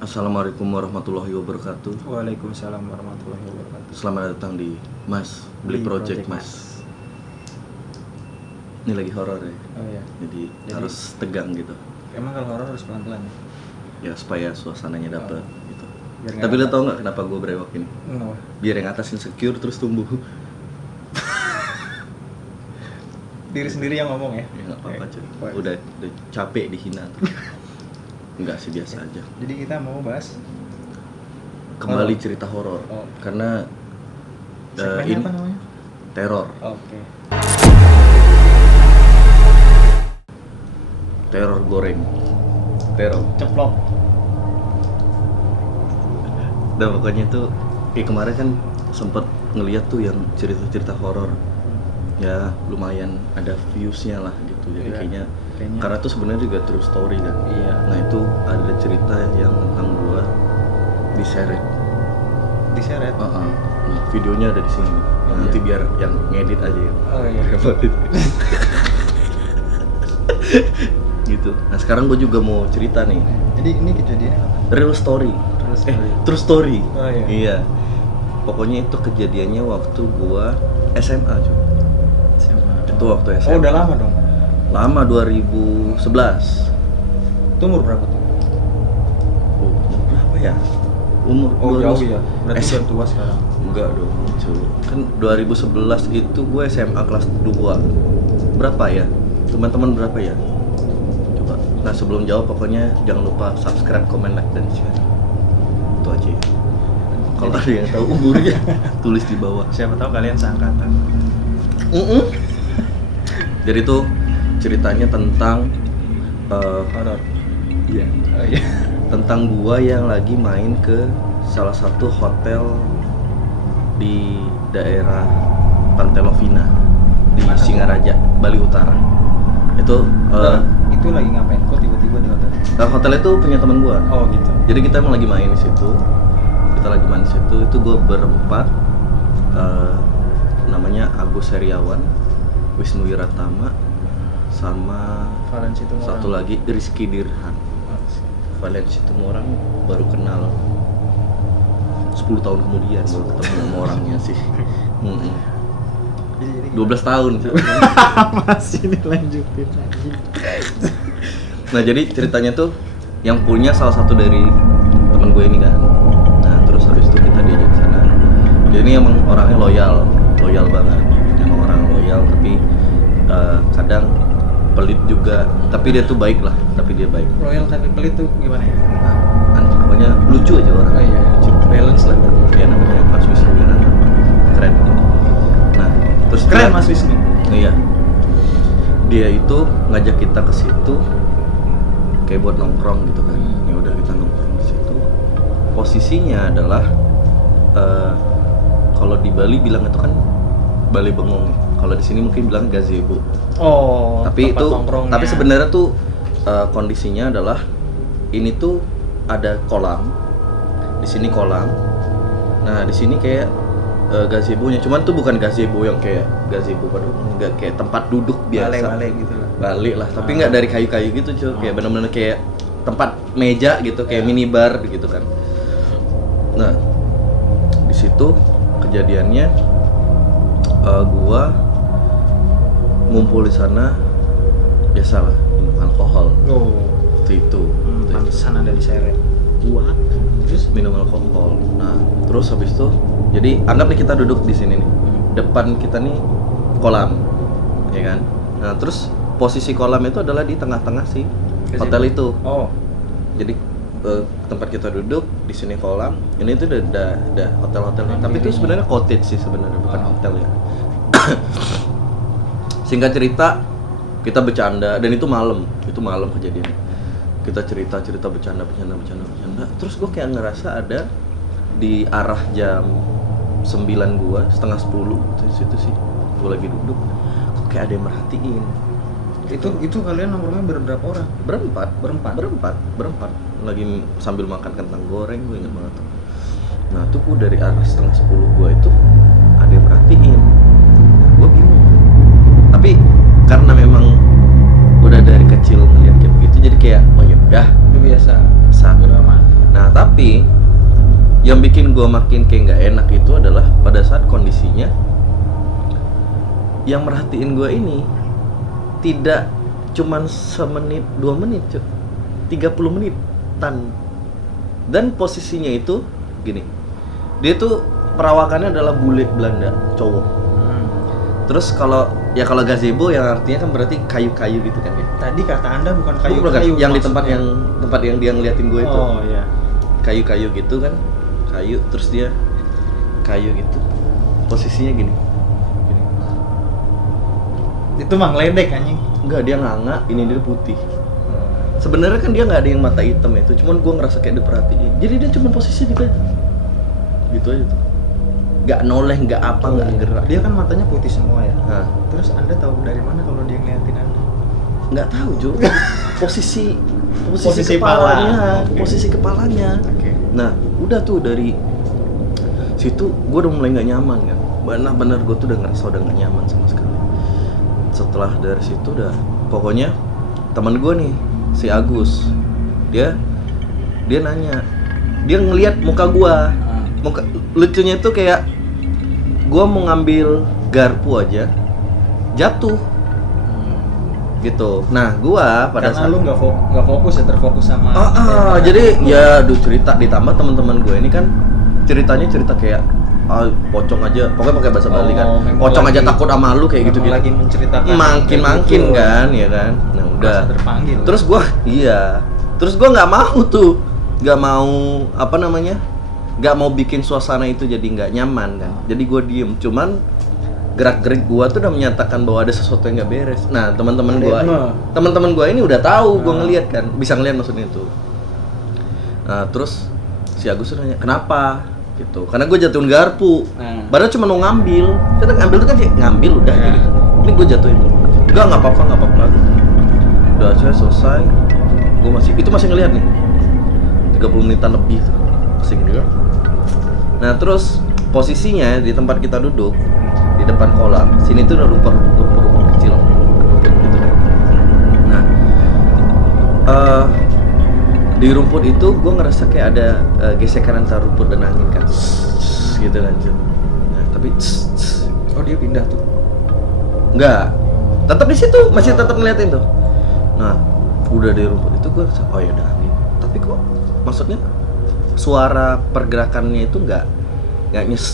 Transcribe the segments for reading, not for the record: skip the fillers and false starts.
Assalamualaikum warahmatullahi wabarakatuh. Waalaikumsalam warahmatullahi wabarakatuh. Selamat datang di Mas Beli Project Mas. Ini lagi horor ya. Oh iya. Jadi harus tegang gitu. Emang kalau horor harus pelan-pelan ya? Ya supaya suasananya dapet gitu. Biar Tapi lo tau nggak kenapa gue brewok ini? Kenapa? Biar yang atas insecure terus tumbuh. Diri sendiri yang ngomong ya? Ya nggak apa-apa cuy. Udah capek dihina tuh. Enggak sih, biasa aja. Jadi kita mau bahas Kembali horor. cerita horor. Oh. Karena segmennya apa namanya? teror. Oke. Teror goreng. Teror. Ceplok. Nah pokoknya tuh kayak kemarin kan sempet ngeliat tuh yang cerita-cerita horor. Ya lumayan ada viewsnya lah gitu. Jadi Iya, kayaknya kayaknya. karena tuh sebenarnya juga true story kan. Iya. Nah itu ada cerita yang tentang gua diseret. Diseret. Nah videonya ada di sini. Oh, Nanti iya. biar yang ngedit aja ya. Oh iya. Gitu. Nah sekarang gue juga mau cerita nih. Jadi ini kejadiannya apa? Real story. True story. Oh iya. Iya. Pokoknya itu kejadiannya waktu gua SMA cuy. Itu waktu SMA. Oh udah lama dong. Lama 2011. Itu umur berapa tuh? Umur berapa ya? Umur Oh 2000 jauh ya. Berarti SM udah tua sekarang. Enggak dong, cuy. Kan 2011 itu gue SMA kelas 2. Berapa ya? Teman-teman berapa ya? Coba. Nah, sebelum jawab pokoknya jangan lupa subscribe, comment, like dan share. Itu aja ya. Kalau ada yang tahu umurnya tulis di bawah. Siapa tahu kalian seangkatan. Jadi tuh ceritanya tentang Horor. iya, Oh iya. tentang gua yang lagi main ke salah satu hotel di daerah Pantai Lovina di Mana? Singaraja, Bali Utara. Itu Itu lagi ngapain? Kok tiba-tiba di hotel? hotel itu punya teman gua. Oh gitu. Jadi kita emang lagi main di situ. Kita lagi main di situ. Itu gua berempat. Namanya Agus Heriawan, Wisnu Wiratama, sama Valen Situmorang. satu lagi Rizky Dirhan. Valen Situmorang baru kenal 10 tahun kemudian baru ketemu sama orangnya sih. Jadi 12 tahun. masih dilanjutin lagi. Nah jadi ceritanya tuh yang punya salah satu dari teman gue ini kan. Nah terus habis itu kita diajak ke sana. Dia ini emang orangnya loyal banget. Emang orang loyal tapi kadang pelit juga. Tapi dia tuh baik lah. Tapi dia baik. Royal tapi pelit tuh gimana ya? Nah, pokoknya lucu aja orangnya. Oh, iya. Lucu. Balance lah. Dia namanya Mas Wisnu Wiratama. Keren. Nah terus Keren dia- Mas Wisnu. Iya. Dia itu ngajak kita ke situ kayak buat nongkrong gitu kan. Ya udah kita nongkrong di situ. Posisinya adalah kalau di Bali bilang itu kan Bali Bengong. Kalau di sini mungkin bilang gazebo. Oh. Tapi tempat itu nongkrongnya. tapi sebenarnya tuh kondisinya adalah ini tuh ada kolam. Di sini kolam. Nah, di sini kayak gazebo-nya. Cuman tuh bukan gazebo yang kayak gazebo padahal enggak kayak tempat duduk biasa. Bale gitu lah. Balik lah, tapi nggak dari kayu-kayu gitu cuy, kayak bener-bener kayak tempat meja gitu, kayak minibar gitu kan. Nah, di situ kejadiannya gua ngumpul di sana biasalah minum alkohol Oh. waktu itu. Pantesan ada di seret. Kuat, terus minum alkohol. Nah, terus habis itu, jadi anggap nih kita duduk di sini nih, depan kita nih kolam, ya kan? Nah, terus posisi kolam itu adalah di tengah-tengah si hotel itu. Oh. Jadi tempat kita duduk di sini kolam, ini tuh udah hotel-hotelnya. Tapi itu sebenarnya cottage sih sebenarnya, bukan hotel ya. Singkat cerita, kita bercanda dan itu malam kejadiannya. Kita cerita bercanda. Terus gue kayak ngerasa ada di arah jam 9 gua, setengah 10 di situ sih. Gue lagi duduk, kok kayak ada yang merhatiin. Itu kalian nongkrongnya berberapa orang? Berempat lagi sambil makan kentang goreng, gue inget banget tuh. Nah tuh gue dari arah setengah 10 gue itu ada yang merhatiin. Nah, gue bingung, tapi karena memang udah dari kecil ngeliat kayak begitu jadi kayak oh ya udah Udah biasa. Udah aman. Nah Tapi yang bikin gue makin kayak nggak enak itu adalah pada saat kondisinya yang merhatiin gue ini tidak cuman semenit 2 menit, 30 menitan. Dan posisinya itu gini, dia tuh perawakannya adalah bule Belanda, cowok. Terus kalau gazebo yang artinya kan berarti kayu-kayu gitu kan ya. Tadi kata Anda bukan Bukan, kayu-kayu. yang di maksudnya. tempat yang dia ngeliatin gue itu. Oh iya. Kayu-kayu gitu kan. Kayu, terus dia kayu gitu. Posisinya gini. Itu mah ngeledek anjing. Enggak, dia nganga, ini dia putih. Sebenarnya kan dia nggak ada yang mata hitam itu, cuman gue ngerasa kayak diperhatiin. Jadi dia cuma posisi gitu aja. Gitu aja tuh. Nggak noleh, nggak apa, nggak gerak. Dia kan matanya putih semua ya. Nah, Terus Anda tahu dari mana kalau dia ngeliatin Anda? nggak tahu Jo. Posisi Posisi kepalanya, pala. Oke. posisi kepalanya. Oke. Nah, udah tuh dari situ gue udah mulai nggak nyaman kan. Benar-benar gue tuh udah ngerasa udah nggak nyaman sama sekali. Setelah dari situ udah, pokoknya teman gue nih, si Agus, dia nanya, dia ngelihat muka gue, muka lucunya tuh kayak gue mau ngambil garpu aja, jatuh, gitu. Nah, gue pada Karena lu nggak fokus ya, terfokus sama. jadi ya aduh cerita ditambah teman-teman gue ini kan ceritanya cerita kayak pocong aja, pokoknya pakai bahasa Bali kan. memang Pocong aja lagi- takut sama lu kayak gitu-gitu. lagi menceritakan Makin kayak gitu. kan, ya kan. Nah, udah. Merasa terpanggil. Terus gua Terus gua nggak mau tuh. Nggak mau apa namanya? Nggak mau bikin suasana itu jadi nggak nyaman kan. Jadi gua diem. Cuman gerak-gerik gua tuh udah menyatakan bahwa ada sesuatu yang nggak beres. Nah, teman-teman gua ini udah tahu gua ngelihat kan. Bisa ngelihat maksudnya itu. Nah, terus si Agus tuh nanya, "Kenapa?" gitu. Karena gue jatuhin garpu. Padahal cuma mau ngambil. Karena ngambil tuh kan kayak ngambil udah gitu. Ini gue jatuhin. Enggak apa-apa. Udah selesai. Gue masih ngeliat nih. 30 menitan lebih tuh. Masih ngeliat. Nah, terus posisinya di tempat kita duduk di depan kolam. Sini tuh udah rumput kecil. Rumput gitu kan. Nah, di rumput itu gue ngerasa kayak ada gesekan antara rumput dan angin kan, gitu kan. Nah, tapi Oh dia pindah tuh. enggak, tetap di situ, masih tetap ngeliatin tuh. Nah, udah di rumput itu gue ngerasa, oh ya udah angin. Tapi kok maksudnya suara pergerakannya itu nggak nyes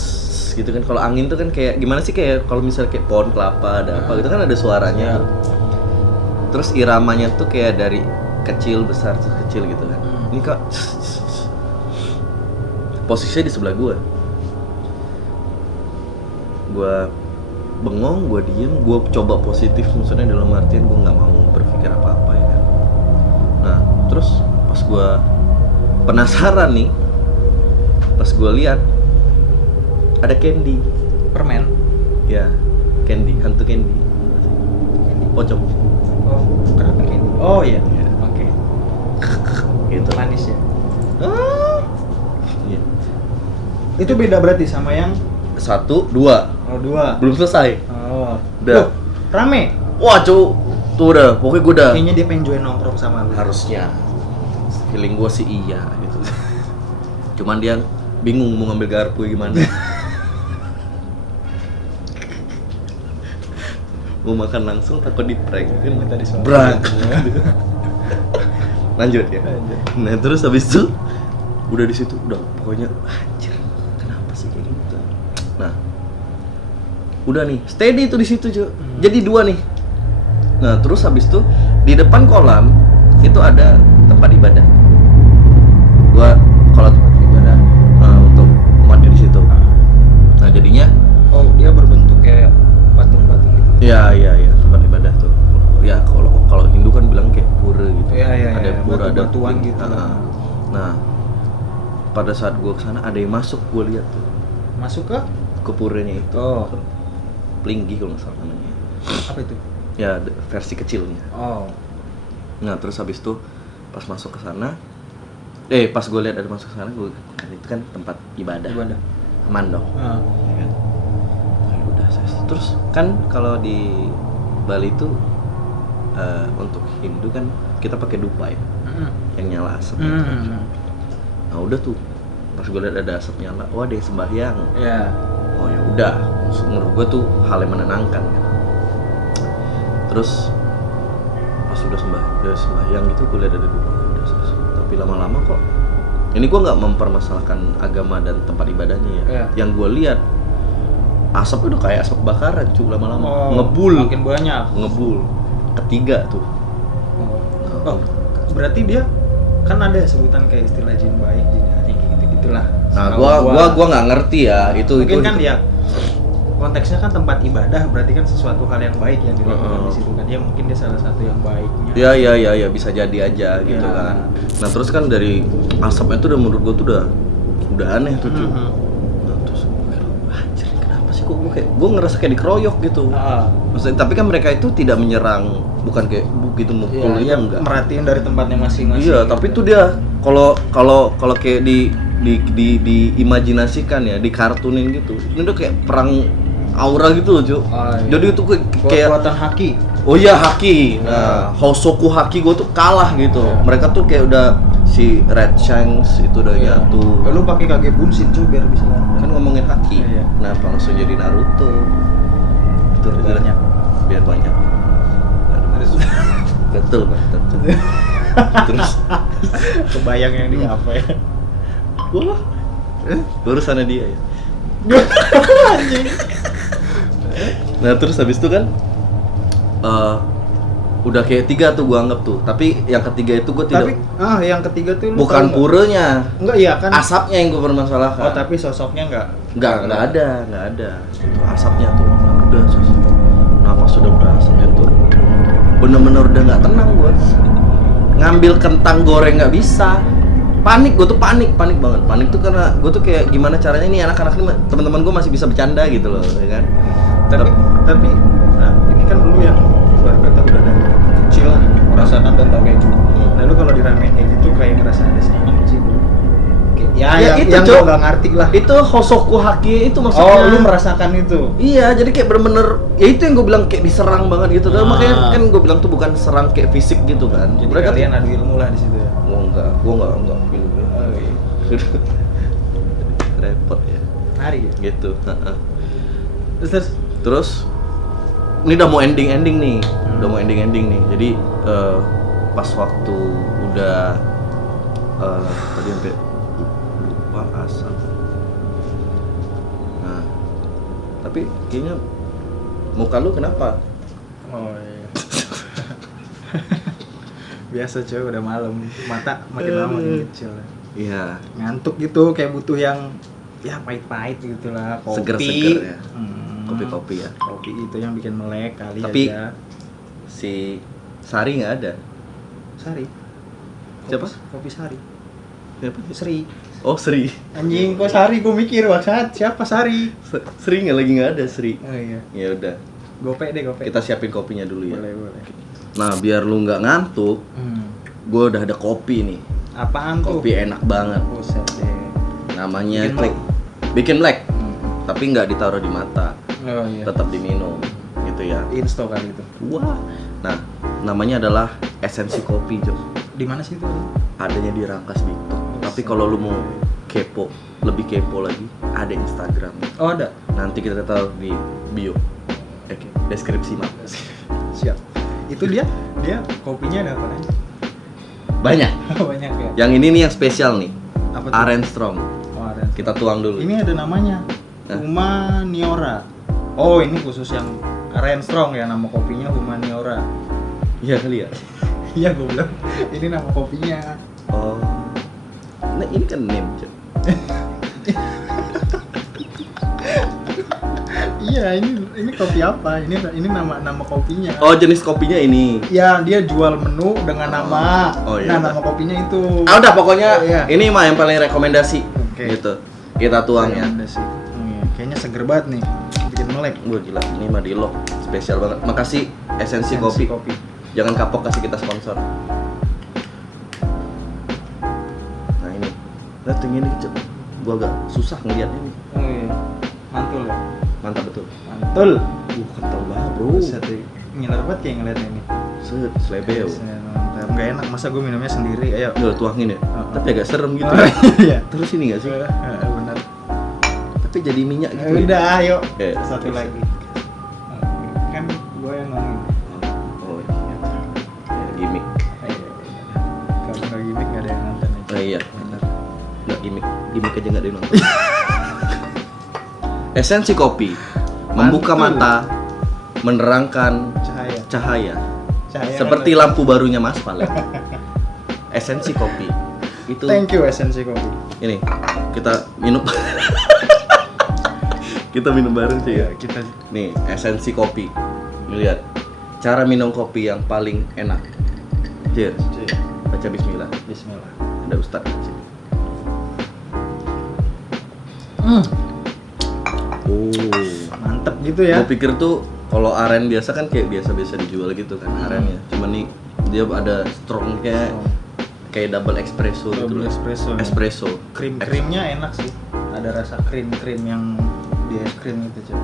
gitu kan. Kalau angin tuh kan kayak gimana sih, kayak kalau misalnya kayak pohon kelapa ada apa gitu kan ada suaranya. Terus iramanya tuh kayak dari kecil besar terus kecil gitu kan. Ini kok posisinya di sebelah gue bengong, gue diem, gue coba positif, maksudnya dalam artian gue nggak mau berpikir apa-apa ya kan. Nah, terus pas gue penasaran nih, pas gue lihat ada Candy, Permen. ya Candy, hantu Candy, pocong. Oh, kenapa Candy? Oh iya. Iya. Oke. Gitu. Manis ya. Iya. Itu beda berarti sama yang 1, 2 2. belum selesai. Oh. Udah. Loh, rame. Wah tuh udah, pokoknya gue udah. Kayaknya dia pengen join nongkrong sama lu. Harusnya feeling gue sih iya gitu. Cuman dia bingung mau ngambil garpu gimana. Mau makan langsung takut di prank kan, Minta disuapin. Brak. Lanjut ya. Nah terus habis itu udah di situ udah pokoknya anjir kenapa sih kayak gitu. Nah udah nih steady tuh di situ cuy. Jadi 2 nih. Nah terus habis itu di depan kolam itu ada tempat ibadah. Gua kalau tempat ibadah untuk mandi di situ. Nah jadinya Oh, dia berbentuk kayak patung-patung gitu. iya tempat ibadah tuh. Ya kalau Hindu kan bilang kayak pura gitu. Iya, Ada pura, ada batu-batuan pling. gitu. Nah pada saat gua kesana ada yang masuk, gua lihat tuh Masuk ke puranya itu. Oh. Plinggi kalau nggak salah namanya. apa itu? Ya versi kecilnya. Oh. Nah terus habis itu pas masuk ke sana, pas gue lihat ada masuk ke sana, gue kan itu kan tempat ibadah. Ibadah. Aman dong. Ah. Ya kan? Nah, udah terus kan kalau di Bali itu untuk Hindu kan kita pakai dupa ya, yang nyala asap. Hmm. Nah udah tuh, pas gue liat ada asap nyala, wah ada yang sembahyang. Iya. Oh ya udah, menurut gue tuh hal yang menenangkan kan. Terus pas udah sembahyang gitu, gue liat ada dua. Udah selesai. Tapi lama-lama kok, ini gue nggak mempermasalahkan agama dan tempat ibadahnya ya. Iya. Yang gue lihat asap udah kayak asap kebakaran cuy, lama-lama Oh, ngebul. makin banyak. Ngebul. Ketiga tuh. Oh, berarti dia kan ada sebutan kayak istilah jin baik, jin aneh gitu-gitulah. Nah, Setahu gua nggak ngerti ya itu mungkin itu. kan ya konteksnya kan tempat ibadah, berarti kan sesuatu hal yang baik yang dilakukan di situ kan. Dia mungkin dia salah satu yang baiknya. Ya bisa jadi aja gitu Ya. kan. Nah, terus kan dari asapnya tuh udah menurut gua tuh udah aneh tuh cuy. Mhm. Nah, terus gua kayak anjir, kenapa sih kok gua ngerasa kayak dikeroyok gitu. Maksudnya tapi kan mereka itu tidak menyerang, bukan kayak begitu mukul itu Iya, enggak. merhatiin dari tempatnya masing-masing. Iya, tapi gitu. tuh dia kalau kayak diimajinasikan ya, dikartunin gitu. Ini udah kayak perang aura gitu loh, Cuk. Iya. Jadi itu kayak kekuatan haki. oh iya haki. Nah, Hosoku haki gue tuh kalah gitu. Iya. Mereka tuh kayak udah si Red Shanks itu udah jatuh. Lu pakai kage bunshin cuy biar bisa. Kan ngomongin haki. Iya. Kenapa langsung jadi Naruto? Itu Banyak. biar banyak. Betul, betul. Terus Kebayang yang di apa ya? wah, urusannya dia ya. Anjing. Nah terus habis itu kan udah kayak 3 tuh gua anggap tuh. Tapi yang ketiga itu gua Tapi tidak, yang ketiga tuh lu bukan tahu nggak? purenya, Enggak, iya kan. asapnya yang gua permasalahkan. Oh, tapi sosoknya enggak. nggak ada. Itu asapnya tuh. Nah, udah napas sudah asapnya tuh. Bener-bener udah nggak tenang gua. Ngambil kentang goreng nggak bisa. Panik, gue tuh panik banget. Panik tuh karena gue tuh kayak gimana caranya nih anak-anak ini teman-teman gue masih bisa bercanda gitu loh, ya kan? Tapi nah, ini kan lu yang luar kata udah dari kecil lah merasakan dan tahu kayak gitu. Lalu kalau diramein kayak gitu kayak ngerasa ada sedikit sih bro. Ya, itu, yang Cok. gua nggak ngerti lah. Itu Hosoku haki itu maksudnya. Oh, lu merasakan itu. Iya, jadi kayak bener-bener ya itu yang gue bilang kayak diserang banget gitu. Makanya kan gue bilang tuh bukan serang kayak fisik gitu kan. Jadi Mereka kalian adu ilmu lah di situ ya. gue enggak gitu. Oh, iya. Repot ya. Hari ya. Gitu. Terus Terus ini udah mau ending nih. Udah mau ending nih. Jadi pas waktu udah tadi sampai lupa asap. Nah, tapi kayaknya muka lu kenapa? oh iya. Biasa coy, udah malam, mata makin lama makin kecil. Iya. Ngantuk gitu, kayak butuh yang ya pahit-pahit gitu lah, kopi. Seger-seger ya. Kopi-kopi ya. Kopi itu yang bikin melek kali Tapi aja. si Sari nggak ada. Sari. Siapa? Kopi Sari. Siapa? Sri. Oh Sri. Anjing, kok Sari? Gue mikir maksud siapa Sari? Sri nggak ada Sri. Oh iya. Ya udah. Gope deh, gope. Kita siapin kopinya dulu ya. boleh. Nah biar lu nggak ngantuk, gue udah ada kopi nih. Apaan tuh? Kopi enak banget. Buset deh. Namanya Bikin tuh black. Bikin black. Tapi nggak ditaruh di mata, Oh iya. tetap diminum, gitu ya. Insto kali itu. Wah. Nah namanya adalah esensi kopi, Jo. Di mana sih itu? Adanya di Rangkas Bitung. Tapi kalau lu mau kepo, lebih kepo lagi, ada Instagram. Oh ada. Nanti kita taruh di bio. Oke, deskripsi mah. Siap. Itu dia kopinya ada apa aja? Banyak. Banyak ya. Yang ini nih yang spesial nih. Apa tuh? Aren Strong. Oh, ada. Kita tuang dulu. Ini ada namanya. Hah? Humaniora. Oh, ini khusus yang Aren Strong ya, nama kopinya Humaniora. Iya kali ya. Iya, gue bilang. Ini nama kopinya. Oh. Nah, ini kan name, Cok. Iya, ini kopi apa? Ini nama kopinya. Oh, jenis kopinya ini. Ya, dia jual menu dengan nama. Oh, iya, Nah, nama kopinya itu. Ah, udah pokoknya Iya. ini mah yang paling rekomendasi. Oke. Gitu. Kita tuang ya. Ada sih. Kayaknya seger banget nih. Bikin melek. Wah gila, ini mah di lock. Spesial banget. Makasih esensi kopi. Jangan kapok kasih kita sponsor. Nah ini. Lihat yang ini, Cok. Gua agak susah ngeliatnya nih. Oh iya. Mantul ya. Mantap betul. Mantul. Kental banget, Bro. Buset deh. Ngiler banget kayak ngeliatnya ini. Set, slebeo. Buset, mantap. nggak enak, masa gue minumnya sendiri, ayo. Udah tuangin ya, tapi agak serem gitu. Iya. Terus ini nggak sih? Benar. Tapi jadi minyak gitu. Udah, ayo. Satu lagi. Kan gue yang ngomongin. Oh iya. Ya, gimmick. Kalau nggak gimmick nggak ada yang nonton. Iya. Benar. Nggak gimmick aja nggak ada yang nonton. Esensi kopi membuka Mantul. mata, menerangkan Cahaya seperti lampu barunya Mas Pale. Esensi kopi itu. Thank you esensi kopi. Ini kita minum. Kita minum bareng sih ya. Kita Nih, esensi kopi. Lihat cara minum kopi yang paling enak. Cheers. Baca bismillah. Bismillah. Ada Ustaz di sini. Oh, Mantep gitu ya. gue pikir tuh kalau aren biasa kan kayak biasa-biasa dijual gitu kan arennya. Cuman nih dia ada strong kayak double espresso gitu Double loh. espresso. Espresso. Krim-krimnya enak sih. Ada rasa krim-krim yang di es krim itu, Cok.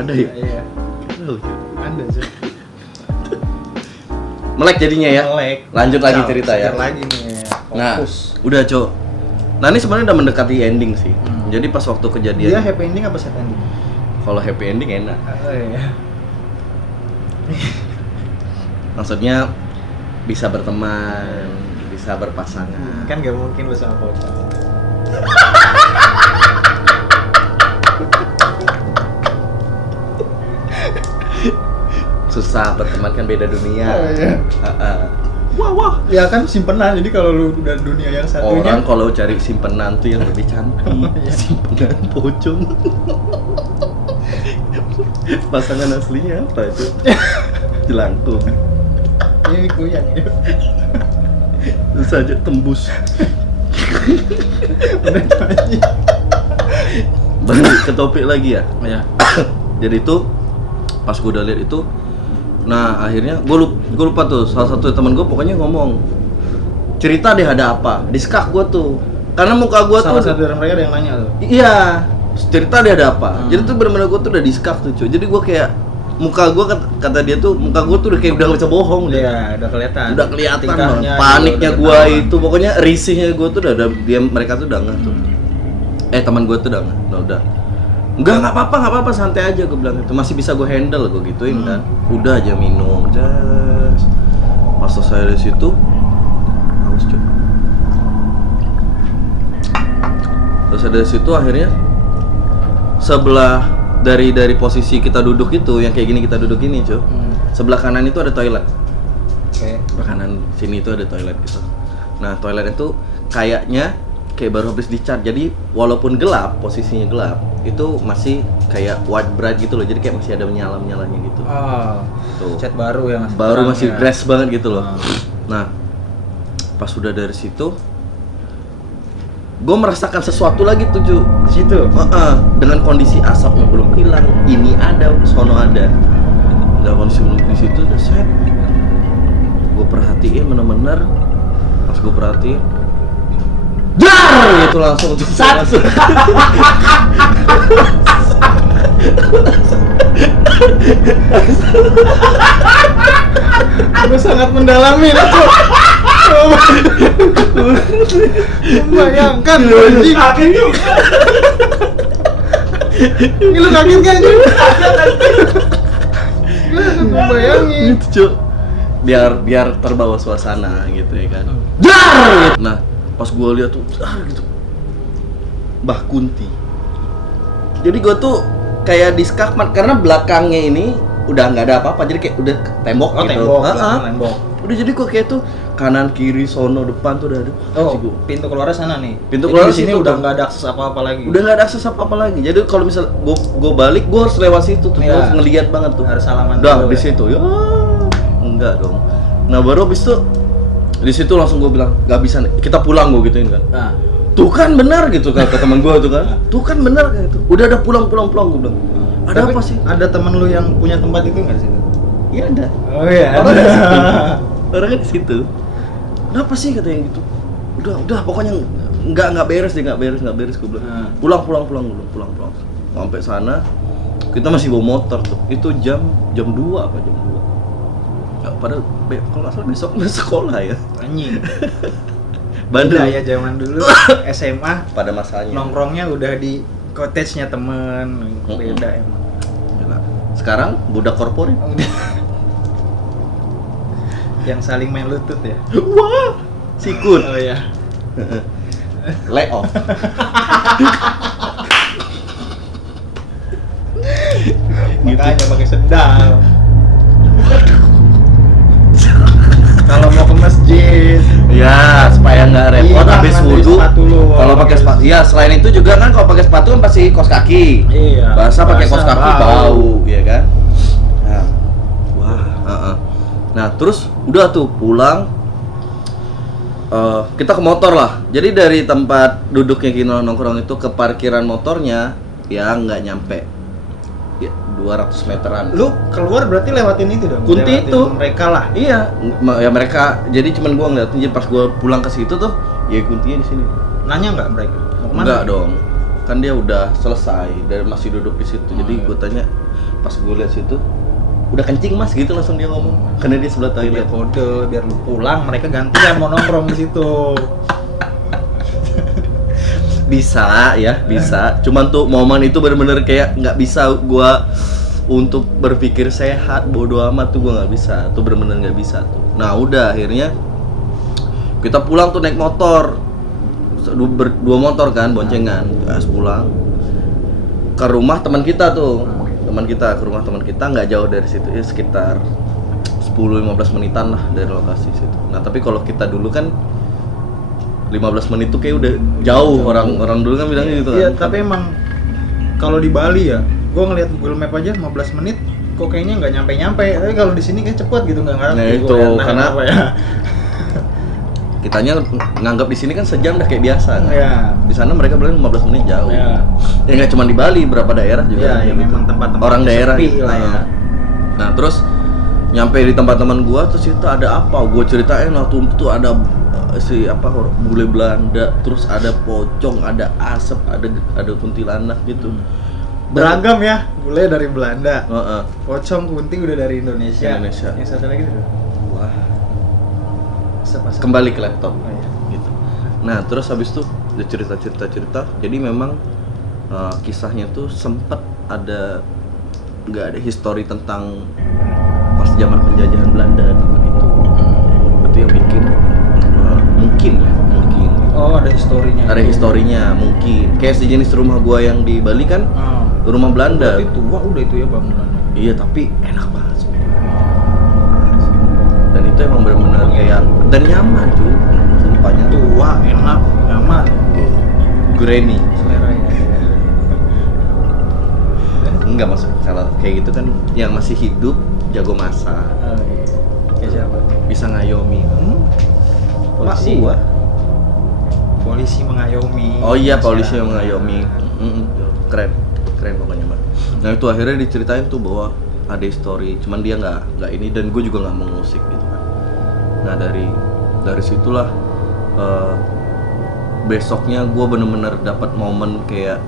Ada ya? Iya. Tahu, Cuk. Ada, Cok. Melek jadinya ya. Melek. Lanjut lagi cerita ya. Segar lagi nih. Nah, Fokus. udah Cok. Nah ini sebenarnya udah mendekati ending sih. Jadi pas waktu Dia kejadian, happy ending apa sad ending? kalau happy ending enak. Iya. Maksudnya bisa berteman, bisa berpasangan. Kan gak mungkin lu sama bocah. Susah berteman kan beda dunia. Oh, iya. Wah. Ya kan simpenan, jadi kalau lu udah dunia yang satunya Orang kalau cari simpenan tuh yang lebih cantik. Iya. Simpenan pocong. Pasangan aslinya apa itu? Jelangkung. ini kuyang ya. Terus aja tembus. Udah itu aja. Balik ke topik lagi ya. Ya. Jadi tuh pas gue udah lihat itu, nah akhirnya gue lupa tuh salah satu teman gue pokoknya ngomong cerita deh ada apa di skak gue tuh karena muka gue tuh Salah satu dari mereka ada yang nanya tuh. iya cerita deh ada apa. Jadi tuh benar-benar gue tuh udah di skak tuh cuy. Jadi gue kayak muka gue kata dia tuh muka gue tuh udah kayak udah nggak bisa bohong. Iya, udah kelihatan. Udah kelihatan Tingkahnya banget. Paniknya juga gue udah itu pokoknya risihnya gue tuh udah mereka tuh udah nggak tuh. Teman gue tuh udah nggak udah. Enggak apa-apa, santai aja gue bilang itu. Masih bisa gue handle, gue gituin kan. Udah aja minum, jas. Pas selesai dari situ, haus cuy. Terus dari situ akhirnya sebelah dari posisi kita duduk itu, yang kayak gini kita duduk ini cuy. Sebelah kanan itu ada toilet. Oke. Sebelah kanan sini itu ada toilet gitu. Nah toilet itu kayaknya kayak baru habis dicat, jadi walaupun gelap, posisinya gelap, itu masih kayak white bright gitu loh, jadi kayak masih ada menyala-menyalanya gitu. Tuh. Cat baru ya masih. Baru terang masih ya. fresh banget gitu loh. Nah, pas udah dari situ, gue merasakan sesuatu lagi tuh Ju. Di situ. Dengan kondisi asapnya belum hilang, ini ada, sono ada. Dalam kondisi belum di situ, udah set. Gue perhatiin bener-bener, pas gue perhatiin, dar! Itu langsung tuh. Langsung. Gue sangat mendalami itu. Membayangkan anjing. Kaget juga. Ini lu kaget kan? Gue sangat membayangin. Gitu, Cuk. Biar terbawa suasana gitu ya kan. Dar! Nah, pas gue lihat tuh, gitu. Mbah Kunti. Jadi gue tuh kayak di skakmat karena belakangnya ini udah nggak ada apa-apa, jadi kayak udah tembok gitu. Tembok. Udah jadi kok kayak tuh kanan kiri sono depan tuh udah ada. Oh, pintu keluarnya sana nih. Pintu Jadi keluar di sini situ udah tuh. nggak ada akses apa-apa lagi. Udah nggak ada akses apa-apa lagi. Jadi kalau misal gue balik, gue harus lewat situ tuh, gue Iya. harus ngeliat banget tuh. Harus salaman Udah dulu di ya. situ ya. Enggak dong. Nah baru habis itu di situ langsung gue bilang nggak bisa nih, kita pulang gue gituin kan. Nah, Tuh kan benar gitu kata teman gue tuh kan. Tuh kan benar kayak itu. Udah ada pulang gue bilang. Ada tapi apa sih? Ada temen lu yang punya tempat itu nggak sih? Iya ada. Oh iya. Orangnya di situ. Orangnya di situ. Kenapa sih katanya gitu? Udah pokoknya nggak beres gue bilang. Pulang. Sampai sana kita masih bawa motor tuh. Itu jam 2 apa jam 2. Ya, padahal kalau nggak salah besok sekolah ya. Anjing. Bandel Beda ya zaman dulu SMA pada masanya. nongkrongnya udah di cottage-nya temen. Beda emang. Gila. Sekarang budak korporat. Yang saling main lutut ya. Wah, sikut. Oh ya. Lay off. Makanya pakai sendal. Kalau mau ke masjid. Ya, supaya nggak repot Iya, habis ngambil wudhu. sepatu lu. Kalau pakai sepatu, ya selain itu juga kan kalau pakai sepatu kan pasti kos kaki. Iya. Basah pakai kos Basah, kaki bau. bau, ya kan? Nah, wah, Nah, terus udah tuh pulang. Kita ke motor lah. Jadi dari tempat duduknya Kino nongkrong itu ke parkiran motornya ya nggak nyampe. Ya, 200 meteran. Lu keluar berarti lewatin itu dong. Kunti lewatin itu. mereka lah. Iya, ya mereka. Jadi cuman gua ngeliatin, jadi pas gua pulang ke situ tuh, ya kuntinya di sini. Nanya nggak mereka? Mau kemana? Enggak dong, kan dia udah selesai dan masih duduk di situ. Jadi iya. gue tanya, pas gue lihat situ, udah kencing mas gitu langsung dia ngomong, karena dia sebelah Dia toilet. kode biar lu pulang, mereka gantian mau nongkrong di situ. Bisa ya, bisa. Cuman tuh momen itu bener-bener kayak nggak bisa gue untuk berpikir sehat, bodo amat tuh gue nggak bisa. Tuh bener-bener nggak bisa tuh. Nah udah akhirnya kita pulang tuh naik motor. Dua motor kan, boncengan. Gas pulang ke rumah teman kita tuh. Ke rumah teman kita nggak jauh dari situ, ya sekitar 10-15 menitan lah dari lokasi situ. Nah tapi kalau kita dulu kan 15 menit tuh kayak udah jauh, orang dulu kan bilangnya gitu Iya, kan. tapi emang kalau di Bali ya, gua ngeliat Google Map aja 15 menit kok kayaknya nggak nyampe-nyampe. Tapi kalau di sini kayak cepet gitu, nggak ngerti. Nah, gua itu, ya, entah karena- kenapa ya. Kitanya nganggap di sini kan sejam udah kayak biasa kan. Iya. Di sana mereka bilang 15 menit jauh. Iya. Ya nggak cuma di Bali, beberapa daerah juga. Iya, ya memang tempat-tempat orang daerah sepi gitu. lah ya. Nah, terus nyampe di tempat teman gua terus itu ada apa? Gua ceritain lah tuh ada si apa bule Belanda, terus ada pocong, ada asap, ada kuntilanak gitu. Beragam ya, mulai dari Belanda. Heeh. Pocong kunti udah dari Indonesia. Indonesia. Yang satu lagi tuh. Wah, Asap-asap. kembali ke laptop. Oh, iya. Gitu. Nah, terus habis itu udah cerita. Jadi memang kisahnya tuh sempat ada nggak ada histori tentang pas zaman penjajahan Belanda zaman itu. Itu yang bikin mungkin. Oh, ada historinya. Ada historinya mungkin. Kayak sejenis rumah gua yang di Bali kan rumah Belanda. Berarti tua udah itu ya bangunannya. Iya, tapi enak banget. Dan itu emang benar-benar kayak dan nyaman cuy. Sumpahnya Tua, enak, nyaman. granny. Selera ya. Enggak masuk kalau kayak gitu kan yang masih hidup jago masak, Oh, iya. Kayak siapa? bisa ngayomi. Polisi. Mak gua. Polisi mengayomi. Oh iya, masyarakat. polisi yang ngayomi. Keren pokoknya Mbak. Nah itu akhirnya diceritain tuh bahwa ada story, cuman dia nggak ini dan gue juga nggak mau ngusik gitu kan. Nah dari situlah besoknya gue bener-bener dapat momen kayak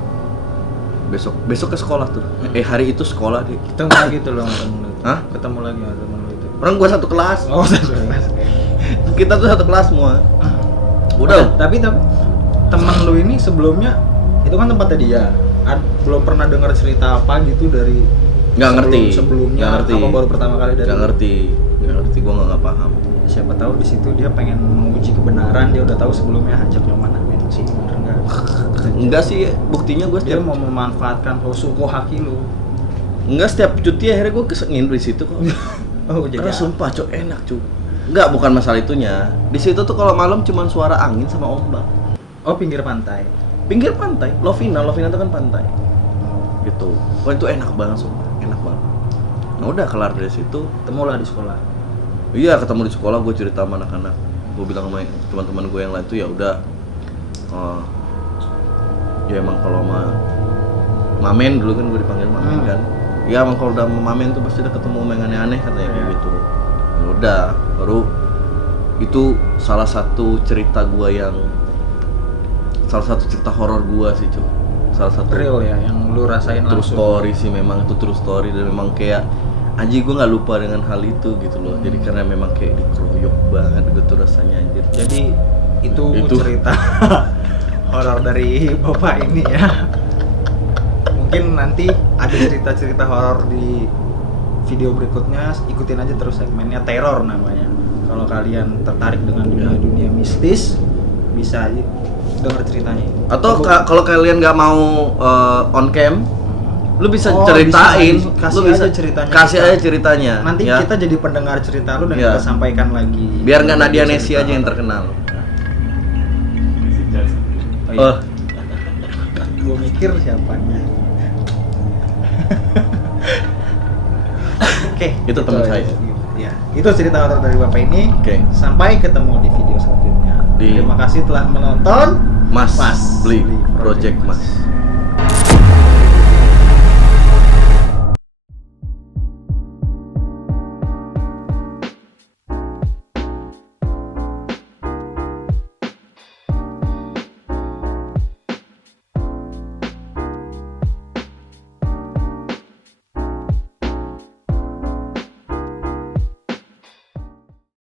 besok ke sekolah tuh. Hari itu sekolah deh. Ketemu lagi tuh lo ketemu lu. Hah? Ketemu lagi sama temen lu itu. Orang gue satu kelas. Oh, satu kelas. Kita tuh satu kelas semua. Udah. Tapi teman lu ini sebelumnya itu kan tempatnya dia. Belum pernah dengar cerita apa gitu dari Nggak ngerti. Sebelumnya Nggak ngerti. apa baru pertama kali dari Nggak ngerti. Gue nggak paham. siapa tahu di situ dia pengen menguji kebenaran, dia udah tahu sebelumnya hajak yang mana men sih bener nggak? Enggak sih, buktinya gue Dia setiap mau memanfaatkan hosuko haki lu. enggak setiap cuti akhirnya gue kesengin di situ kok. Oh jadi Karena sumpah cok enak cok. Enggak, bukan masalah itunya. Di situ tuh kalau malam cuman suara angin sama ombak. oh pinggir pantai. Pinggir pantai, Lovina itu kan pantai. Gitu. Wah itu enak banget sumpah, enak banget. Nah udah kelar dari situ. Temulah di sekolah. Iya ketemu di sekolah, gue cerita sama anak-anak. Gue bilang sama teman-teman gue yang lain tuh ya udah. Ya emang kalau Mamen dulu kan gue dipanggil Mamen kan. Ya emang kalau udah Mamen tuh pasti udah ketemu yang aneh-aneh katanya kayak gitu. Ya udah, baru itu salah satu cerita horor gue sih cuy. Salah satu Real ya yang lu rasain true langsung. story sih, memang itu true story dan memang kayak anjir gue nggak lupa dengan hal itu gitu loh. Jadi karena memang kayak dikeroyok banget gitu rasanya anjir. Jadi itu cerita horor dari bapak ini ya. Mungkin nanti ada cerita-cerita horor di video berikutnya, ikutin aja terus segmennya teror namanya. Kalau kalian tertarik dengan dunia mistis, bisa dengar ceritanya. Atau kalau kalian nggak mau on cam, lu bisa ceritain, kasih aja ceritanya. Nanti ya. kita jadi pendengar cerita lu dan Ya. kita sampaikan lagi. Biar nggak Nadia Nesi aja yang terkenal. Oh, iya. Gue mikir siapanya. Oke, Itu teman saya. Ya, itu cerita horor dari bapak ini. Oke. Sampai ketemu di video selanjutnya. Di- Terima kasih telah menonton Mas, Mas beli Beli project Project Mas.